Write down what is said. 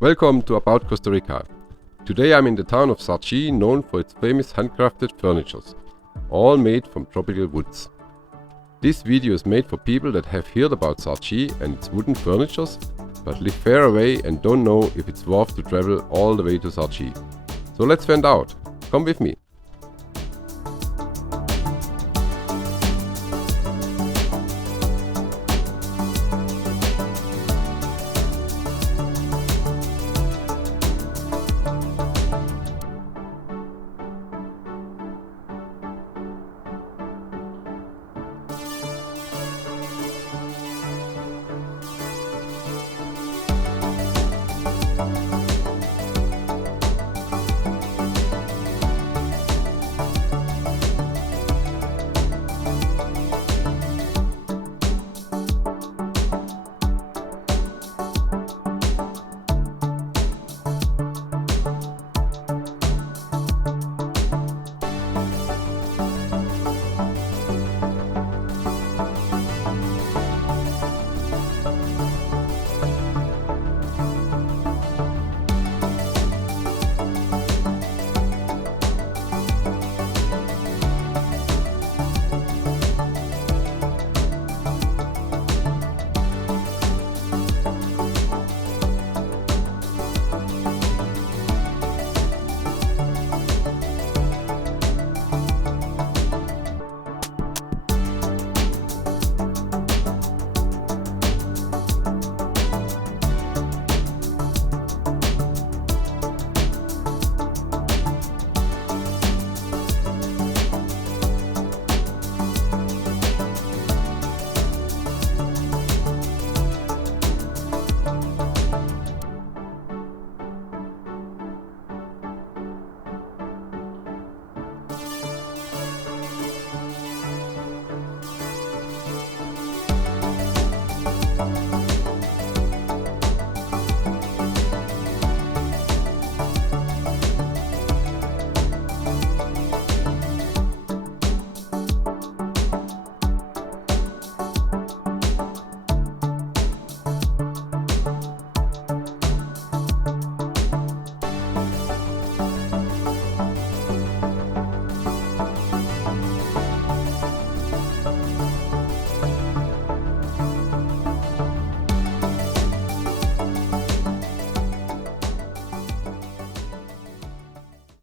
Welcome to About Costa Rica. Today I'm in the town of Sarchi, known for its famous handcrafted furnitures, all made from tropical woods. This video is made for people that have heard about Sarchi and its wooden furnitures, but live far away and don't know if it's worth to travel all the way to Sarchi. So let's find out. Come with me.